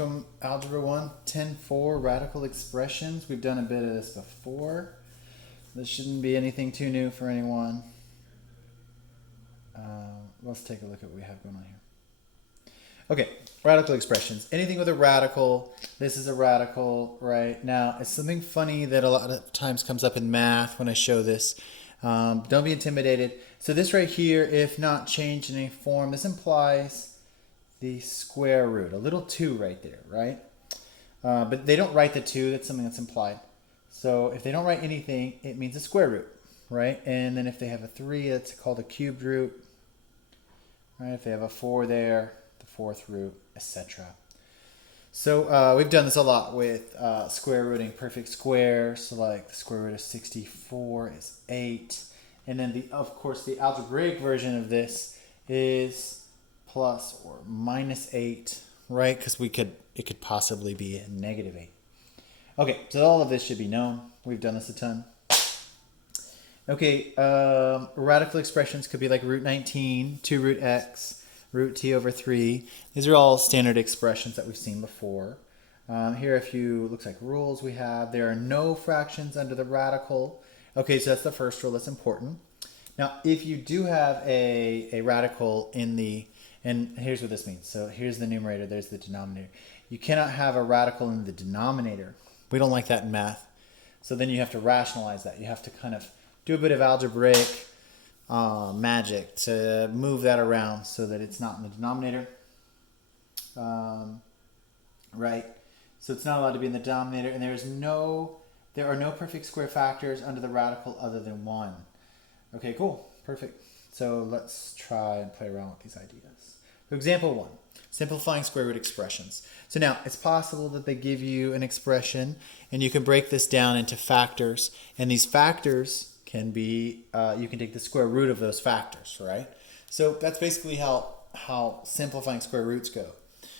from Algebra 1, 10-4, radical expressions. We've done a bit of this before. This shouldn't be anything too new for anyone. Let's take a look at what we have going on here. Okay, radical expressions. Anything with a radical, this is a radical, right? Now, it's something funny that a lot of times comes up in math when I show this. Don't be intimidated. So this right here, if not changed in any form, this implies the square root. A little 2 right there, right? But they don't write the 2. That's something that's implied. So if they don't write anything, it means a square root, right? And then if they have a 3, that's called a cubed root. Right? If they have a 4 there, the 4th root, etc. So we've done this a lot with square rooting perfect squares. So like the square root of 64 is 8. And then, of course, the algebraic version of this is plus or minus 8, right? Because it could possibly be a negative 8. Okay, so all of this should be known. We've done this a ton. Okay, radical expressions could be like root 19, 2 root x, root t over 3. These are all standard expressions that we've seen before. Here are a few, looks like rules we have. There are no fractions under the radical. Okay, so that's the first rule. That's important. Now, if you do have a radical in the, and here's what this means. So here's the numerator, there's the denominator. You cannot have a radical in the denominator. We don't like that in math. So then you have to rationalize that. You have to kind of do a bit of algebraic magic to move that around so that it's not in the denominator. Right? So it's not allowed to be in the denominator, and there are no perfect square factors under the radical other than 1. Okay, cool. Perfect. So let's try and play around with these ideas. So example 1, simplifying square root expressions. So now it's possible that they give you an expression and you can break this down into factors, and these factors can be, you can take the square root of those factors, right? So that's basically how simplifying square roots go.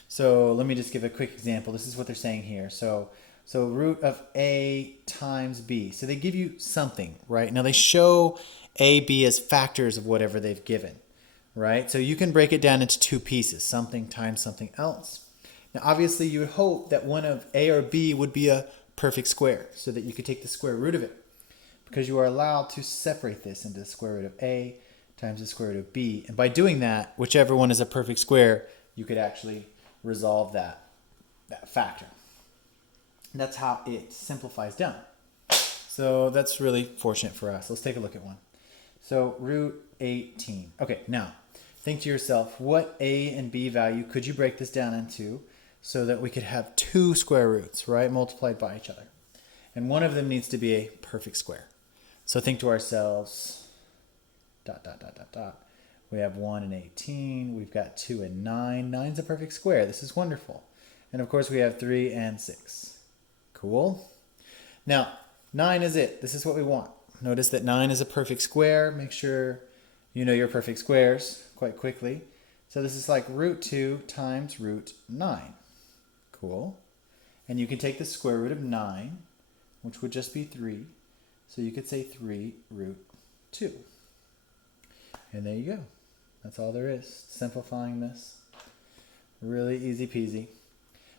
So let me just give a quick example. This is what they're saying here. So root of a times b. So they give you something, right? Now they show a, b as factors of whatever they've given, right? So you can break it down into 2 pieces, something times something else. Now obviously you would hope that one of a or b would be a perfect square so that you could take the square root of it, because you are allowed to separate this into the square root of a times the square root of b. And by doing that, whichever one is a perfect square, you could actually resolve that factor. And that's how it simplifies down. So that's really fortunate for us. Let's take a look at one. So root 18. Okay, now think to yourself, what a and b value could you break this down into so that we could have 2 square roots, right, multiplied by each other? And one of them needs to be a perfect square. So think to ourselves, dot, dot, dot, dot, dot. We have 1 and 18. We've got 2 and 9. 9's a perfect square. This is wonderful. And of course, we have 3 and 6. Cool. Now, 9 is it. This is what we want. Notice that 9 is a perfect square. Make sure you know your perfect squares quite quickly. So this is like root 2 times root 9. Cool. And you can take the square root of 9, which would just be 3. So you could say 3 root 2. And there you go. That's all there is. Simplifying this. Really easy peasy.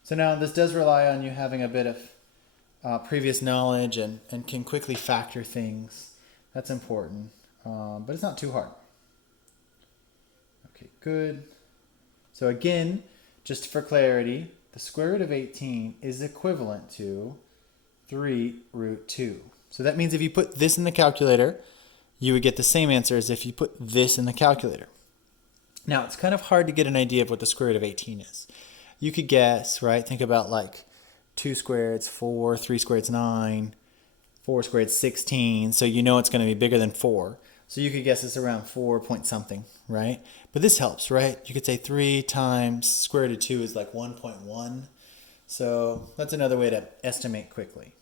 So now this does rely on you having a bit of previous knowledge and can quickly factor things. That's important. But it's not too hard. Okay, good. So again, just for clarity, the square root of 18 is equivalent to 3 root 2. So that means if you put this in the calculator, you would get the same answer as if you put this in the calculator. Now, it's kind of hard to get an idea of what the square root of 18 is. You could guess, right? Think about like 2 squared is 4, 3 squared is 9, 4 squared is 16. So you know it's going to be bigger than 4. So you could guess it's around 4 point something, right? But this helps, right? You could say 3 times square root of 2 is like 1.1. So that's another way to estimate quickly.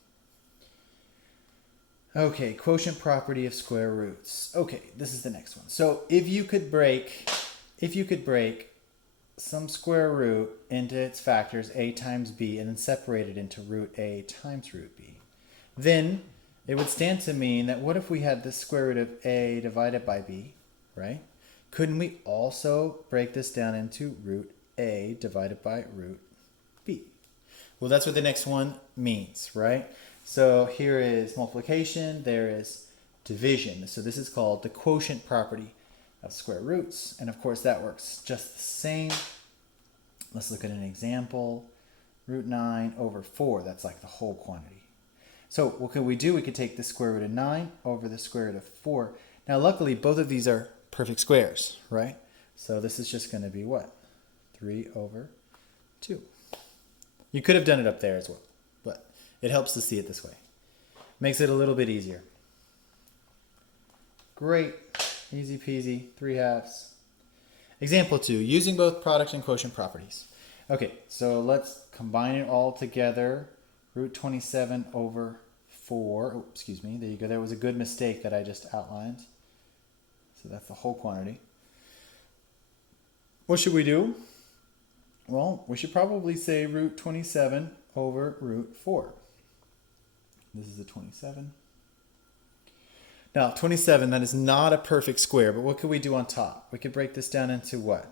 Okay, quotient property of square roots. Okay, this is the next one. So if you could break some square root into its factors, a times b, and then separate it into root a times root b, then it would stand to mean that what if we had the square root of a divided by b, right? Couldn't we also break this down into root a divided by root b? Well, that's what the next one means, right? So here is multiplication, there is division. So this is called the quotient property of square roots. And of course that works just the same. Let's look at an example. Root 9 over 4, that's like the whole quantity. So what could we do? We could take the square root of 9 over the square root of 4. Now luckily both of these are perfect squares, right? So this is just going to be what? 3 over 2. You could have done it up there as well, but it helps to see it this way. Makes it a little bit easier. Great. Easy peasy. 3/2. Example 2, using both product and quotient properties. Okay, so let's combine it all together. Root 27 over 4. Oh, excuse me. There you go. There was a good mistake that I just outlined. So that's the whole quantity. What should we do? Well, we should probably say root 27 over root 4. This is a 27. Now, 27, that is not a perfect square, but what could we do on top? We could break this down into what?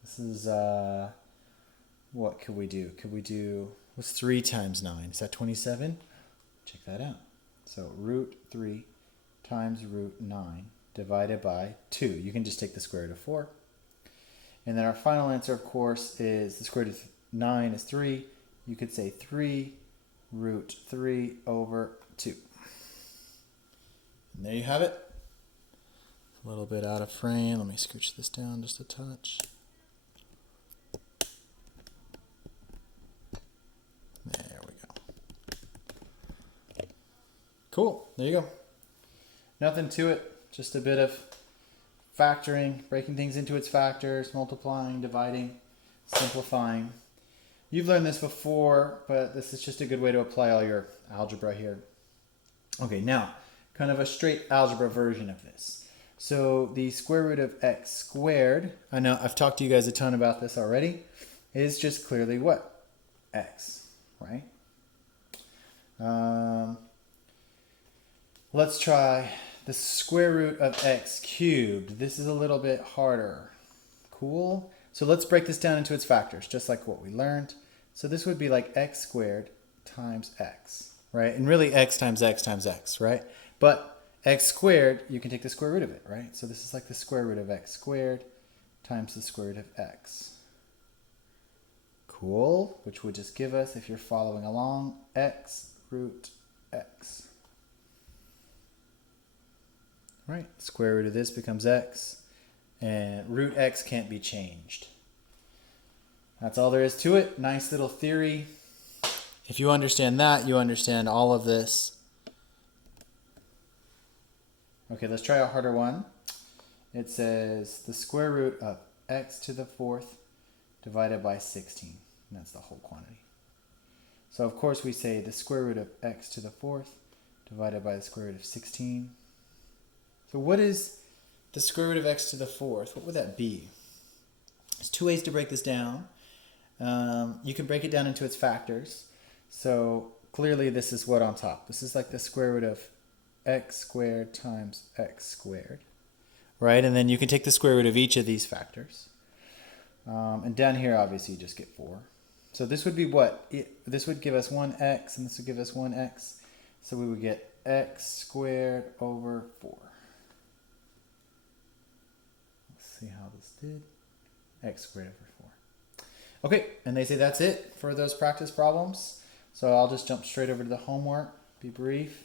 This is, what could we do? Could we do, what's 3 times 9? Is that 27? Check that out. So root 3 times root 9 divided by 2. You can just take the square root of 4. And then our final answer, of course, is the square root of 9 is 3. You could say 3 root 3 over 2. And there you have it. A little bit out of frame. Let me scooch this down just a touch. There we go. Cool. There you go. Nothing to it. Just a bit of factoring, breaking things into its factors, multiplying, dividing, simplifying. You've learned this before, but this is just a good way to apply all your algebra here. Okay, now, kind of a straight algebra version of this. So the square root of x squared, I know I've talked to you guys a ton about this already, is just clearly what? X, right? Let's try the square root of x cubed. This is a little bit harder. Cool. So let's break this down into its factors, just like what we learned. So this would be like x squared times x, right? And really x times x times x, right? But x squared, you can take the square root of it, right? So this is like the square root of x squared times the square root of x. Cool, which would just give us, if you're following along, x root x. Right, square root of this becomes x, and root x can't be changed. That's all there is to it. Nice little theory. If you understand that, you understand all of this. Okay, let's try a harder one. It says the square root of x to the 4th divided by 16. And that's the whole quantity. So of course we say the square root of x to the 4th divided by the square root of 16. So what is the square root of x to the 4th? What would that be? There's 2 ways to break this down. You can break it down into its factors. So clearly this is what on top? This is like the square root of x squared times x squared, right? And then you can take the square root of each of these factors. And down here, obviously, you just get 4. So this would be what? This would give us 1x, and this would give us 1x. So we would get x squared over 4. Let's see how this did. X squared over 4. Okay, and they say that's it for those practice problems. So I'll just jump straight over to the homework, be brief.